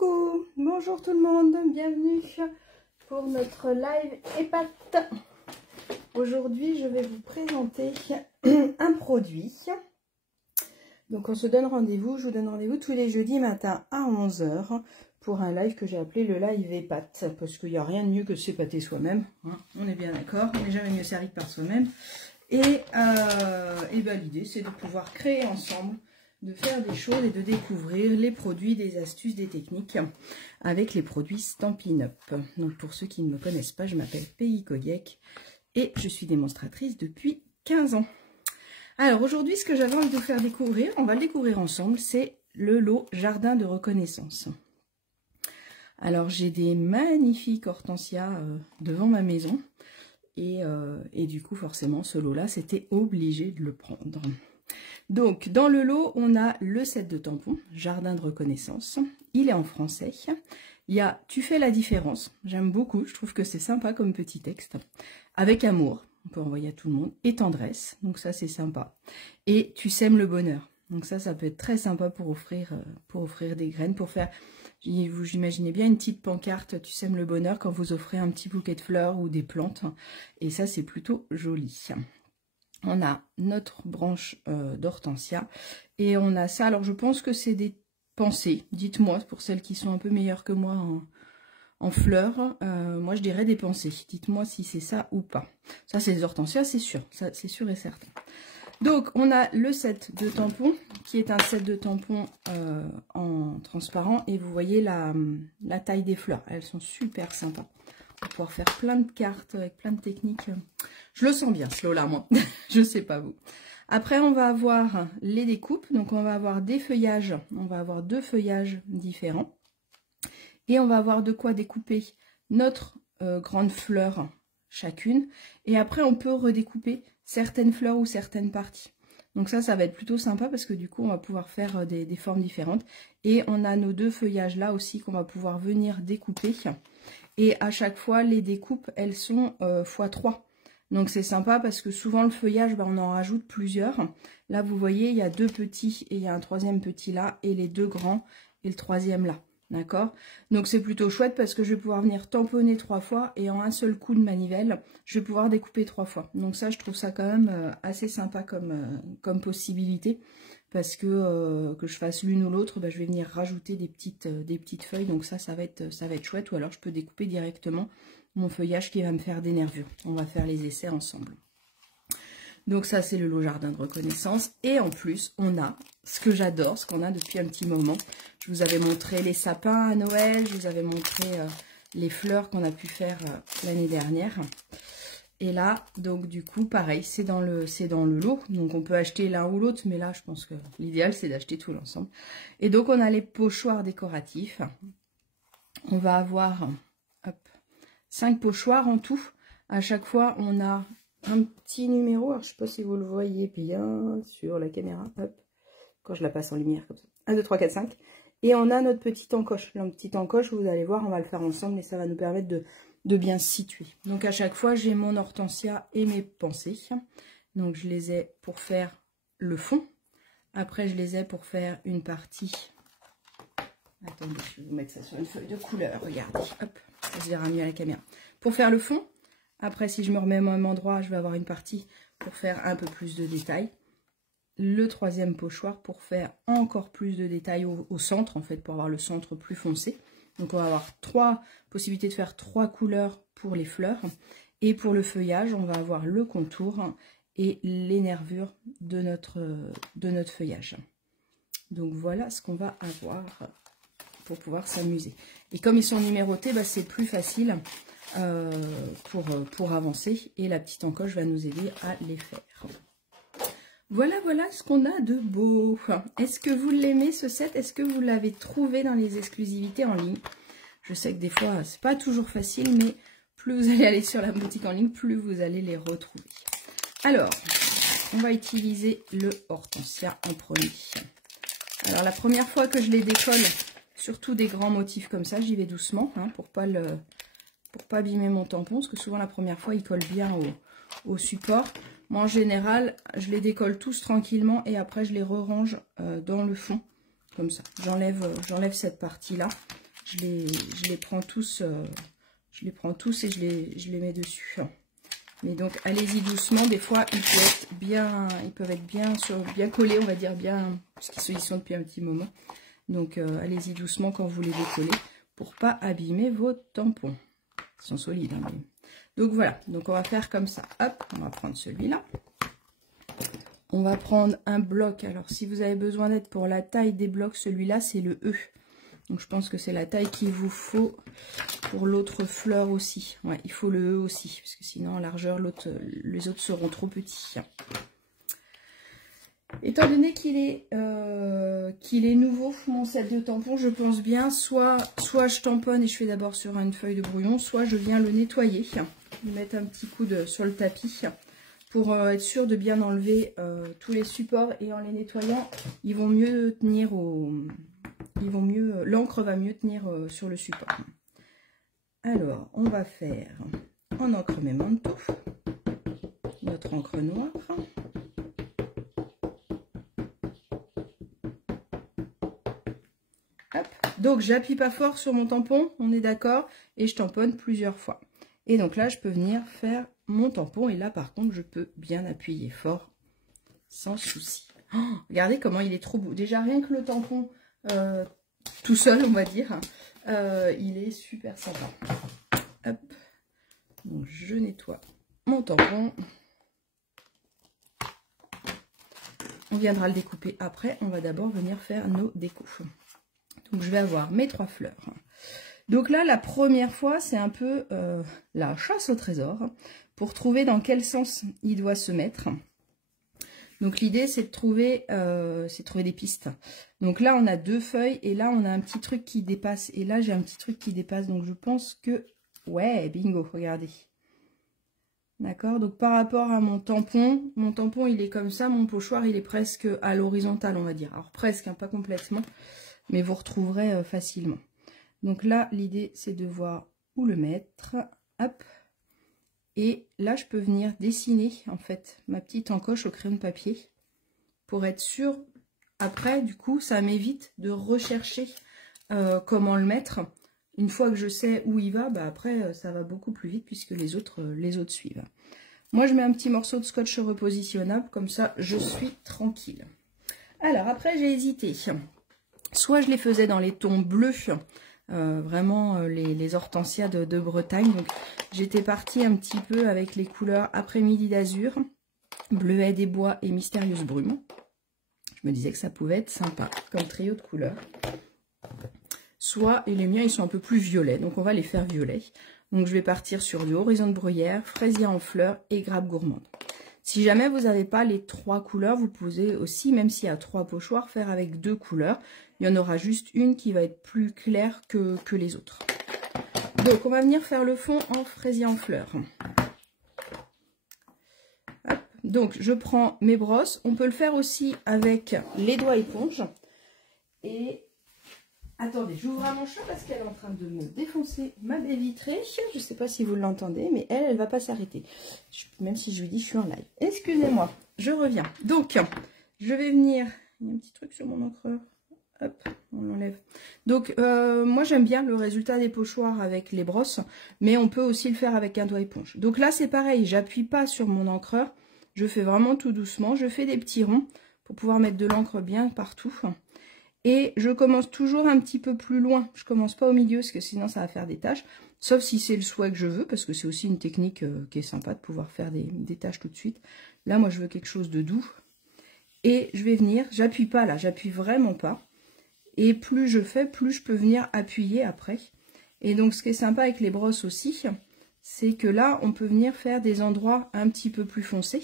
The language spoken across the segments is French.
Coucou, bonjour tout le monde, bienvenue pour notre live EPAT. Aujourd'hui, je vais vous présenter un produit. Donc, on se donne rendez-vous, je vous donne rendez-vous tous les jeudis matin à 11 h pour un live que j'ai appelé le live EPAT. Parce qu'il n'y a rien de mieux que de s'épater soi-même, hein, on est bien d'accord, on n'est jamais mieux servi que par soi-même. Et ben, l'idée, c'est de pouvoir créer ensemble, de faire des choses et de découvrir les produits, des astuces, des techniques avec les produits Stampin' Up. Donc pour ceux qui ne me connaissent pas, je m'appelle Pays Kodiek et je suis démonstratrice depuis 15 ans. Alors aujourd'hui, ce que j'avais envie de vous faire découvrir, on va le découvrir ensemble, c'est le lot Jardin de reconnaissance. Alors j'ai des magnifiques hortensias devant ma maison et du coup forcément ce lot là, c'était obligé de le prendre. Donc, dans le lot, on a le set de tampons, Jardin de reconnaissance. Il est en français. Il y a « Tu fais la différence ». J'aime beaucoup, je trouve que c'est sympa comme petit texte. Avec amour, on peut envoyer à tout le monde. Et tendresse, donc ça c'est sympa. Et « Tu sèmes le bonheur ». Donc ça peut être très sympa pour offrir des graines, pour faire... Vous imaginez bien une petite pancarte « Tu sèmes le bonheur » quand vous offrez un petit bouquet de fleurs ou des plantes. Et ça, c'est plutôt joli. On a notre branche d'hortensia et on a ça. Alors je pense que c'est des pensées. Dites-moi pour celles qui sont un peu meilleures que moi en fleurs. Moi je dirais des pensées. Dites-moi si c'est ça ou pas. Ça c'est des hortensias, c'est sûr. Ça c'est sûr et certain. Donc on a le set de tampons qui est un set de tampons en transparent et vous voyez la taille des fleurs. Elles sont super sympas. On va pouvoir faire plein de cartes avec plein de techniques. Je le sens bien ce lot là moi, je sais pas vous. Après on va avoir les découpes, donc on va avoir des feuillages, on va avoir 2 feuillages différents. Et on va avoir de quoi découper notre grande fleur chacune. Et après on peut redécouper certaines fleurs ou certaines parties. Donc ça va être plutôt sympa parce que du coup on va pouvoir faire des formes différentes. Et on a nos 2 feuillages là aussi qu'on va pouvoir venir découper. Et à chaque fois, les découpes, elles sont x3. Donc c'est sympa parce que souvent le feuillage, on en rajoute plusieurs. Là, vous voyez, il y a 2 petits et il y a un 3e petit là. Et les 2 grands et le 3e là. D'accord? Donc c'est plutôt chouette parce que je vais pouvoir venir tamponner 3 fois. Et en un seul coup de manivelle, je vais pouvoir découper 3 fois. Donc ça, je trouve ça quand même assez sympa comme possibilité. Parce que je fasse l'une ou l'autre, je vais venir rajouter des petites feuilles. Donc ça va être chouette. Ou alors je peux découper directement mon feuillage qui va me faire des nervures. On va faire les essais ensemble. Donc ça, c'est le lot Jardin de reconnaissance. Et en plus, on a ce que j'adore, ce qu'on a depuis un petit moment. Je vous avais montré les sapins à Noël. Je vous avais montré les fleurs qu'on a pu faire l'année dernière. Et là, donc du coup, pareil, c'est dans le lot. Donc on peut acheter l'un ou l'autre, mais là, je pense que l'idéal, c'est d'acheter tout l'ensemble. Et donc, on a les pochoirs décoratifs. On va avoir 5 pochoirs en tout. À chaque fois, on a un petit numéro. Alors, je ne sais pas si vous le voyez bien sur la caméra. Hop, quand je la passe en lumière comme ça. 1, 2, 3, 4, 5. Et on a notre petite encoche. La petite encoche, vous allez voir, on va le faire ensemble, mais ça va nous permettre de bien se situer. Donc à chaque fois, j'ai mon hortensia et mes pensées. Donc je les ai pour faire le fond. Après, je les ai pour faire une partie. Attendez, je vais vous mettre ça sur une feuille de couleur. Regardez, hop, ça se verra mieux à la caméra. Pour faire le fond. Après, si je me remets au même endroit, je vais avoir une partie pour faire un peu plus de détails. Le 3e pochoir pour faire encore plus de détails au centre, en fait, pour avoir le centre plus foncé. Donc on va avoir 3 possibilités de faire 3 couleurs pour les fleurs. Et pour le feuillage, on va avoir le contour et les nervures de notre feuillage. Donc voilà ce qu'on va avoir pour pouvoir s'amuser. Et comme ils sont numérotés, c'est plus facile pour avancer. Et la petite encoche va nous aider à les faire. Voilà ce qu'on a de beau. Est-ce que vous l'aimez ce set? Est-ce que vous l'avez trouvé dans les exclusivités en ligne? Je sais que des fois, c'est pas toujours facile, mais plus vous allez aller sur la boutique en ligne, plus vous allez les retrouver. Alors, on va utiliser le hortensia en premier. Alors, la première fois que je les décolle, surtout des grands motifs comme ça, j'y vais doucement, pour pas abîmer mon tampon, parce que souvent, la première fois, il colle bien au support. Moi, en général, je les décolle tous tranquillement et après, je les re-range dans le fond, comme ça. J'enlève cette partie-là je les prends tous, et je les mets dessus. Mais donc allez-y doucement, des fois ils peuvent être bien collés, on va dire bien, puisqu'ils sont depuis un petit moment. Donc allez-y doucement quand vous les décollez pour pas abîmer vos tampons. Ils sont solides, hein, mais... Donc voilà, donc on va faire comme ça. Hop, on va prendre celui-là. On va prendre un bloc. Alors si vous avez besoin d'aide pour la taille des blocs, celui-là c'est le E. Donc je pense que c'est la taille qu'il vous faut pour l'autre fleur aussi. Ouais, il faut le E aussi, parce que sinon en largeur, les autres seront trop petits. Étant donné qu'il est nouveau, mon set de tampons, je pense bien, soit je tamponne et je fais d'abord sur une feuille de brouillon, soit je viens le nettoyer, lui mettre un petit coup sur le tapis, pour être sûr de bien enlever tous les supports, et en les nettoyant, ils vont mieux tenir l'encre va mieux tenir sur le support. Alors, on va faire en encre Memento, notre encre noire. Hop. Donc, j'appuie pas fort sur mon tampon, on est d'accord, et je tamponne plusieurs fois. Et donc là, je peux venir faire mon tampon, et là, par contre, je peux bien appuyer fort, sans souci. Oh, regardez comment il est trop beau. Déjà, rien que le tampon... tout seul, on va dire, il est super sympa. Hop. Donc je nettoie mon tampon. On viendra le découper après. On va d'abord venir faire nos découpes. Donc je vais avoir mes 3 fleurs. Donc là, la première fois, c'est un peu la chasse au trésor pour trouver dans quel sens il doit se mettre. Donc l'idée c'est de trouver des pistes. Donc là on a 2 feuilles et là on a un petit truc qui dépasse. Et là j'ai un petit truc qui dépasse. Donc je pense que... Ouais, bingo, regardez. D'accord, donc par rapport à mon tampon il est comme ça, mon pochoir il est presque à l'horizontale on va dire. Alors presque, hein, pas complètement, mais vous retrouverez facilement. Donc là l'idée c'est de voir où le mettre. Hop. Et là, je peux venir dessiner, en fait, ma petite encoche au crayon de papier pour être sûre. Après, du coup, ça m'évite de rechercher comment le mettre. Une fois que je sais où il va, bah après, ça va beaucoup plus vite puisque les autres suivent. Moi, je mets un petit morceau de scotch repositionnable. Comme ça, je suis tranquille. Alors, après, j'ai hésité. Soit je les faisais dans les tons bleus, vraiment les hortensias de Bretagne. Donc j'étais partie un petit peu avec les couleurs Après-midi d'azur, Bleuet des bois et Mystérieuse brume. Je me disais que ça pouvait être sympa comme trio de couleurs. Soit, et les miens ils sont un peu plus violets, donc on va les faire violets. Donc je vais partir sur du Horizon de bruyère, Fraisier en fleurs et Grappe gourmande. Si jamais vous n'avez pas les 3 couleurs, vous pouvez aussi, même s'il y a 3 pochoirs, faire avec 2 couleurs. Il y en aura juste une qui va être plus claire que les autres. Donc, on va venir faire le fond en fraisier en fleurs. Hop. Donc, je prends mes brosses. On peut le faire aussi avec les doigts éponges. Et attendez, j'ouvre mon chat parce qu'elle est en train de me défoncer ma baie vitrée. Je ne sais pas si vous l'entendez, mais elle ne va pas s'arrêter. Même si je lui dis je suis en live. Excusez-moi, je reviens. Donc, je vais venir... Il y a un petit truc sur mon encreur. Hop, on l'enlève. Donc, moi, j'aime bien le résultat des pochoirs avec les brosses, mais on peut aussi le faire avec un doigt éponge. Donc là, c'est pareil, j'appuie pas sur mon encreur. Je fais vraiment tout doucement. Je fais des petits ronds pour pouvoir mettre de l'encre bien partout. Et je commence toujours un petit peu plus loin. Je commence pas au milieu, parce que sinon, ça va faire des taches. Sauf si c'est le souhait que je veux, parce que c'est aussi une technique qui est sympa de pouvoir faire des taches tout de suite. Là, moi, je veux quelque chose de doux. Et je vais venir, j'appuie pas là, j'appuie vraiment pas. Et plus je fais, plus je peux venir appuyer après. Et donc, ce qui est sympa avec les brosses aussi, c'est que là, on peut venir faire des endroits un petit peu plus foncés.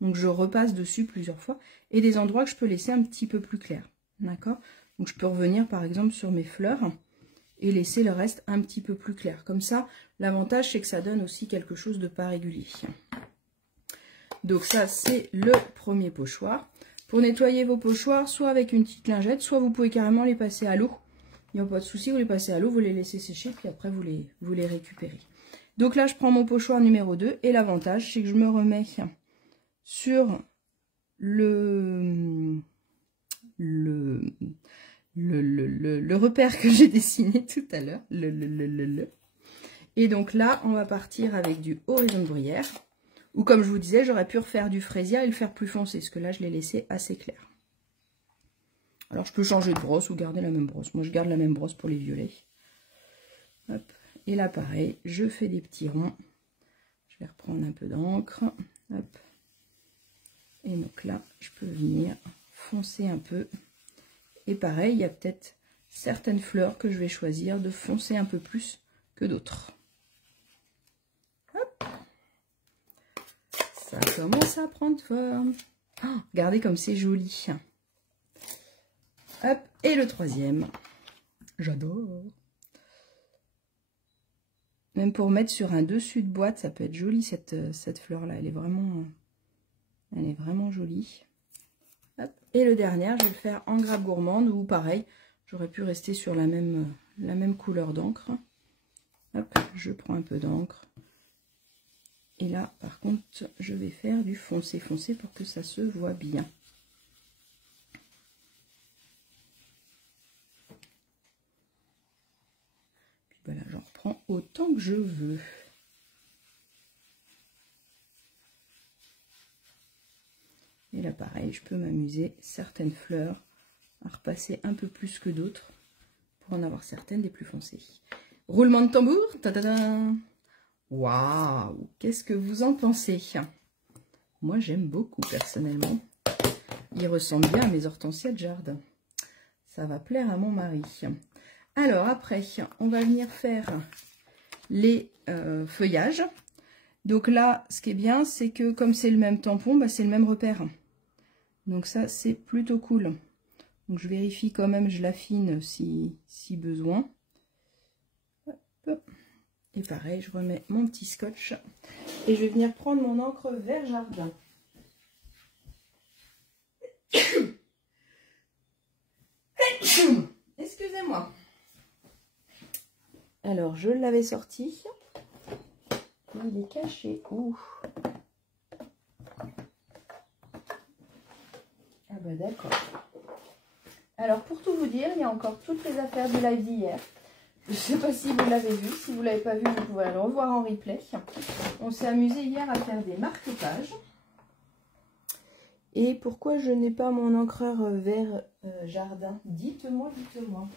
Donc, je repasse dessus plusieurs fois. Et des endroits que je peux laisser un petit peu plus clairs. D'accord? Donc, je peux revenir, par exemple, sur mes fleurs et laisser le reste un petit peu plus clair. Comme ça, l'avantage, c'est que ça donne aussi quelque chose de pas régulier. Donc, ça, c'est le premier pochoir. Pour nettoyer vos pochoirs, soit avec une petite lingette, soit vous pouvez carrément les passer à l'eau. Il n'y a pas de souci, vous les passez à l'eau, vous les laissez sécher, puis après vous les récupérez. Donc là, je prends mon pochoir numéro 2, et l'avantage, c'est que je me remets sur le repère que j'ai dessiné tout à l'heure. Et donc là, on va partir avec du horizon de bruyère. Ou comme je vous disais, j'aurais pu refaire du fraisier et le faire plus foncé. Parce que là, je l'ai laissé assez clair. Alors, je peux changer de brosse ou garder la même brosse. Moi, je garde la même brosse pour les violets. Hop. Et là, pareil, je fais des petits ronds. Je vais reprendre un peu d'encre. Hop. Et donc là, je peux venir foncer un peu. Et pareil, il y a peut-être certaines fleurs que je vais choisir de foncer un peu plus que d'autres. Hop. Ça commence à prendre forme. Oh, regardez comme c'est joli. Hop. Et le troisième. J'adore. Même pour mettre sur un dessus de boîte, ça peut être joli cette fleur-là. Elle est vraiment jolie. Hop. Et le dernier, je vais le faire en grappe gourmande ou pareil, j'aurais pu rester sur la même couleur d'encre. Hop, je prends un peu d'encre. Et là, par contre, je vais faire du foncé pour que ça se voit bien. Puis voilà, j'en reprends autant que je veux. Et là, pareil, je peux m'amuser certaines fleurs à repasser un peu plus que d'autres pour en avoir certaines des plus foncées. Roulement de tambour. Waouh! Qu'est-ce que vous en pensez? Moi, j'aime beaucoup personnellement. Il ressemble bien à mes hortensias de jardin. Ça va plaire à mon mari. Alors après, on va venir faire les feuillages. Donc là, ce qui est bien, c'est que comme c'est le même tampon, bah, c'est le même repère. Donc ça, c'est plutôt cool. Donc je vérifie quand même, je l'affine si besoin. Hop. Et pareil, je remets mon petit scotch. Et je vais venir prendre mon encre vert jardin. Excusez-moi. Alors, je l'avais sorti. Il est caché. Ouh. Ah bah d'accord. Alors, pour tout vous dire, il y a encore toutes les affaires du live d'hier. Je ne sais pas si vous l'avez vu. Si vous ne l'avez pas vu, vous pouvez le revoir en replay. On s'est amusé hier à faire des marque-pages. Et pourquoi je n'ai pas mon encreur vert jardin? Dites-moi, dites-moi.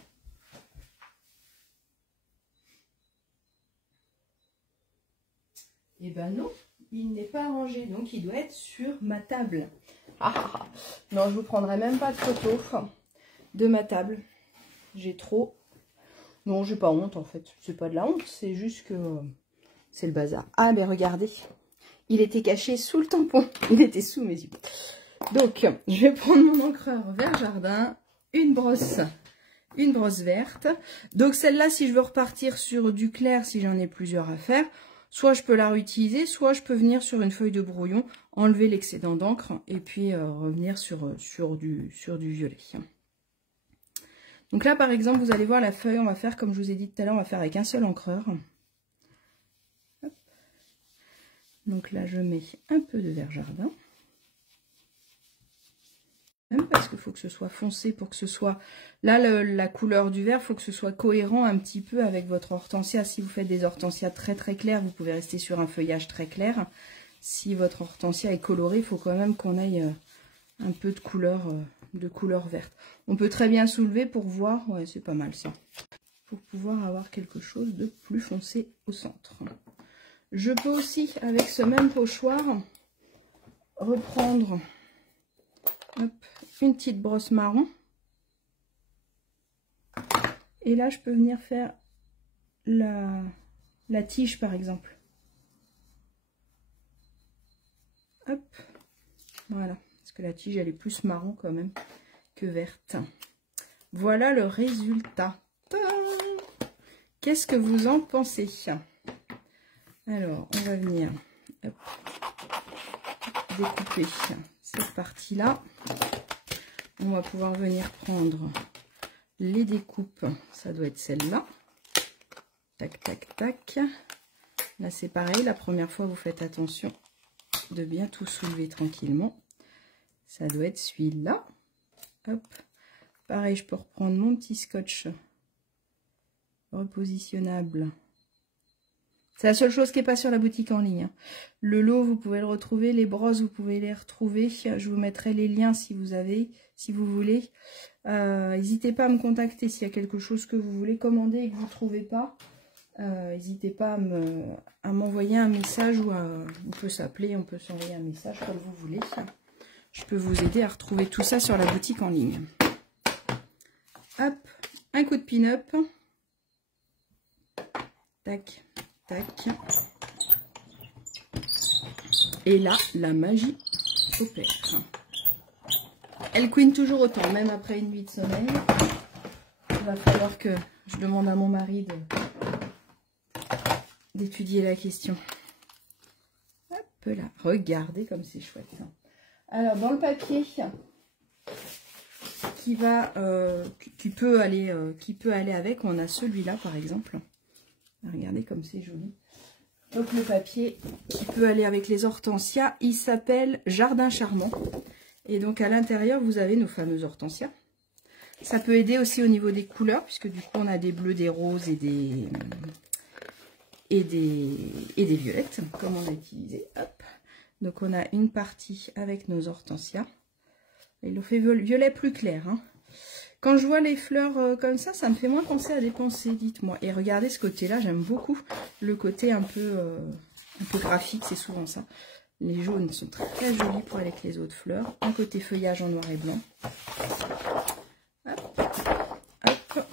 Eh ben non, il n'est pas rangé, donc il doit être sur ma table. Ah, non, je vous prendrai même pas de photo de ma table. J'ai trop... Non, j'ai pas honte en fait. C'est pas de la honte, c'est juste que c'est le bazar. Ah, mais regardez, il était caché sous le tampon. Il était sous mes yeux. Donc, je vais prendre mon encreur vert jardin, une brosse verte. Donc celle-là, si je veux repartir sur du clair, si j'en ai plusieurs à faire, soit je peux la réutiliser, soit je peux venir sur une feuille de brouillon, enlever l'excédent d'encre et puis revenir sur du violet. Donc là, par exemple, vous allez voir la feuille, on va faire, comme je vous ai dit tout à l'heure, on va faire avec un seul encreur. Hop. Donc là, je mets un peu de vert jardin. Même parce qu'il faut que ce soit foncé pour que ce soit... Là, la couleur du vert, il faut que ce soit cohérent un petit peu avec votre hortensia. Si vous faites des hortensias très très claires, vous pouvez rester sur un feuillage très clair. Si votre hortensia est colorée, il faut quand même qu'on aille un peu de couleur verte. On peut très bien soulever pour voir... Ouais, c'est pas mal ça. Pour pouvoir avoir quelque chose de plus foncé au centre. Je peux aussi, avec ce même pochoir, reprendre... Hop, une petite brosse marron. Et là, je peux venir faire la tige, par exemple. Hop, voilà. Parce que la tige, elle est plus marron quand même que verte. Voilà le résultat. Qu'est-ce que vous en pensez? Alors, on va venir hop, découper cette partie-là. On va pouvoir venir prendre les découpes. Ça doit être celle-là. Tac, tac, tac. Là, c'est pareil. La première fois, vous faites attention de bien tout soulever tranquillement. Ça doit être celui-là. Hop. Pareil, je peux reprendre mon petit scotch repositionnable. C'est la seule chose qui n'est pas sur la boutique en ligne. Le lot, vous pouvez le retrouver. Les brosses, vous pouvez les retrouver. Je vous mettrai les liens si vous voulez. N'hésitez pas à me contacter s'il y a quelque chose que vous voulez commander et que vous ne trouvez pas. N'hésitez pas à m'envoyer un message ou on peut s'appeler, on peut s'envoyer un message comme vous voulez. Je peux vous aider à retrouver tout ça sur la boutique en ligne. Hop, un coup de pin-up. Tac. Tac. Et là, la magie opère. Elle couine toujours autant, même après une nuit de sommeil. Il va falloir que je demande à mon mari d'étudier la question. Hop là, regardez comme c'est chouette. Alors, dans le papier qui peut aller avec, on a celui-là par exemple. Regardez comme c'est joli. Donc le papier qui peut aller avec les hortensias, il s'appelle Jardin Charmant. Et donc à l'intérieur, vous avez nos fameuses hortensias. Ça peut aider aussi au niveau des couleurs, puisque du coup on a des bleus, des roses et des violettes, comme on a utilisé. Hop. Donc on a une partie avec nos hortensias. Il nous fait violet plus clair, hein. Quand je vois les fleurs comme ça me fait moins penser à des pensées, dites-moi. Et regardez ce côté-là, j'aime beaucoup le côté un peu graphique, c'est souvent ça. Les jaunes sont très jolis pour aller avec les autres fleurs. Un côté feuillage en noir et blanc. Hop, hop.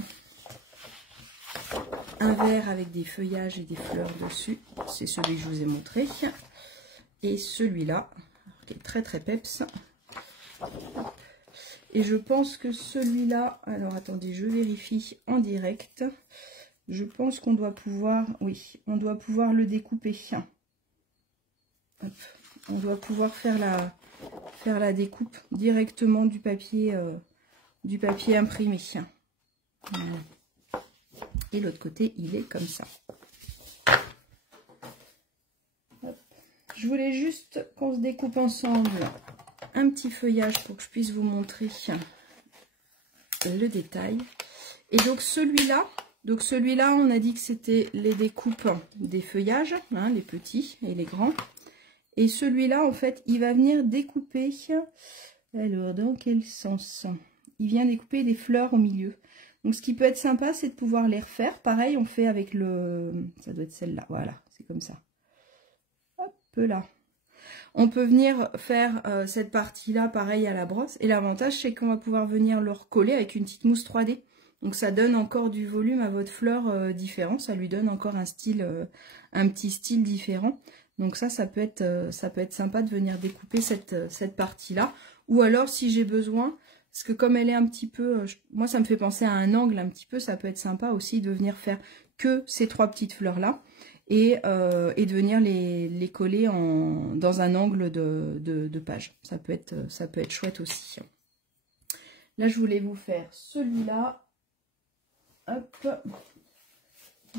Un vert avec des feuillages et des fleurs dessus. C'est celui que je vous ai montré. Et celui-là, qui est très très peps. Et je pense que celui-là, alors attendez, je vérifie en direct. Je pense qu'on doit pouvoir, oui, on doit pouvoir le découper. Hop. On doit pouvoir faire la découpe directement du papier imprimé. Voilà. Et l'autre côté, il est comme ça. Hop. Je voulais juste qu'on se découpe ensemble un petit feuillage pour que je puisse vous montrer le détail. Et donc celui-là, on a dit que c'était les découpes des feuillages, hein, les petits et les grands. Et celui-là, en fait, il va venir découper, alors dans quel sens? Il vient découper des fleurs au milieu. Donc ce qui peut être sympa, c'est de pouvoir les refaire. Pareil, on fait avec ça doit être celle-là, voilà, c'est comme ça. Hop là. On peut venir faire cette partie-là, pareil à la brosse. Et l'avantage, c'est qu'on va pouvoir venir le recoller avec une petite mousse 3D. Donc ça donne encore du volume à votre fleur différent. Ça lui donne encore un petit style différent. Donc ça peut être sympa de venir découper cette partie-là. Ou alors, si j'ai besoin, parce que comme elle est un petit peu... moi, ça me fait penser à un angle un petit peu. Ça peut être sympa aussi de venir faire que ces trois petites fleurs-là. Et de venir les coller dans un angle de page. Ça peut être chouette aussi. Là, je voulais vous faire celui-là. Hop.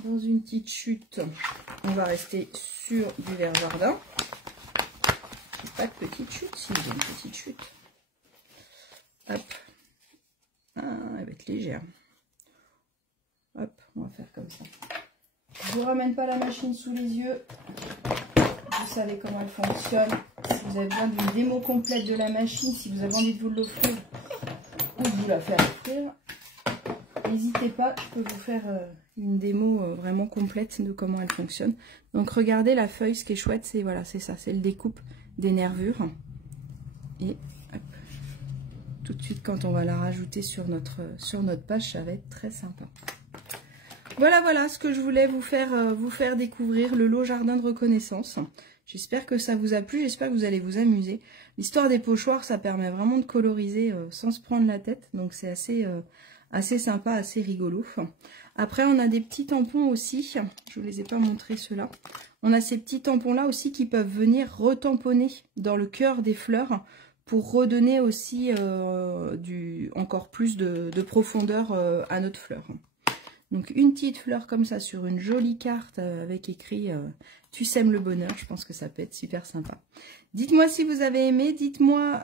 Dans une petite chute. On va rester sur du vert jardin. J'ai pas de petite chute. Si, j'ai une petite chute. Hop. Ah, elle va être légère. Hop, on va faire comme ça. Je ne vous ramène pas la machine sous les yeux. Vous savez comment elle fonctionne. Si vous avez besoin d'une démo complète de la machine, si vous avez envie de vous l'offrir ou de vous la faire offrir, n'hésitez pas, je peux vous faire une démo vraiment complète de comment elle fonctionne. Donc regardez la feuille, ce qui est chouette, c'est voilà, c'est ça, c'est le découpe des nervures. Et hop, tout de suite quand on va la rajouter sur notre page, ça va être très sympa. Voilà ce que je voulais vous faire découvrir, le lot jardin de reconnaissance. J'espère que ça vous a plu, j'espère que vous allez vous amuser. L'histoire des pochoirs, ça permet vraiment de coloriser sans se prendre la tête, donc c'est assez sympa, assez rigolo. Après, on a des petits tampons aussi, je ne vous les ai pas montrés ceux-là. On a ces petits tampons-là aussi qui peuvent venir retamponner dans le cœur des fleurs pour redonner aussi encore plus de profondeur à notre fleur. Donc une petite fleur comme ça sur une jolie carte avec écrit tu sèmes le bonheur, je pense que ça peut être super sympa. Dites-moi si vous avez aimé, dites-moi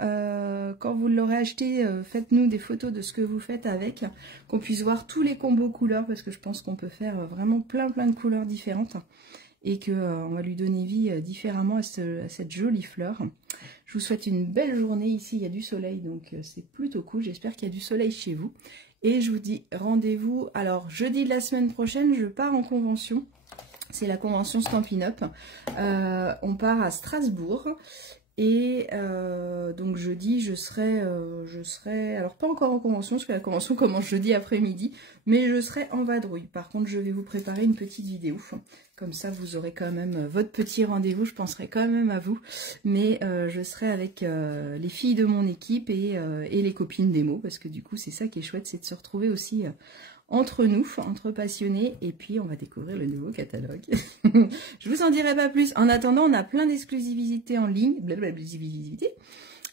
quand vous l'aurez acheté, faites-nous des photos de ce que vous faites avec, qu'on puisse voir tous les combos couleurs, parce que je pense qu'on peut faire vraiment plein de couleurs différentes et qu'on va lui donner vie différemment à cette jolie fleur. Je vous souhaite une belle journée, ici il y a du soleil donc c'est plutôt cool, j'espère qu'il y a du soleil chez vous. Et je vous dis rendez-vous, alors jeudi de la semaine prochaine, je pars en convention. C'est la convention Stampin' Up. On part à Strasbourg. Et donc jeudi, je serai, alors pas encore en convention, parce que la convention commence jeudi après-midi, mais je serai en vadrouille. Par contre, je vais vous préparer une petite vidéo. Comme ça, vous aurez quand même votre petit rendez-vous. Je penserai quand même à vous. Mais je serai avec les filles de mon équipe et les copines d'Emo, parce que du coup, c'est ça qui est chouette, c'est de se retrouver aussi entre nous, entre passionnés, et puis on va découvrir le nouveau catalogue. Je vous en dirai pas plus. En attendant, on a plein d'exclusivités en ligne,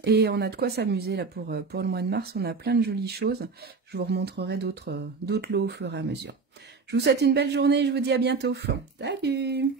et on a de quoi s'amuser là pour le mois de mars. On a plein de jolies choses. Je vous remontrerai d'autres lots au fur et à mesure. Je vous souhaite une belle journée, je vous dis à bientôt. Salut!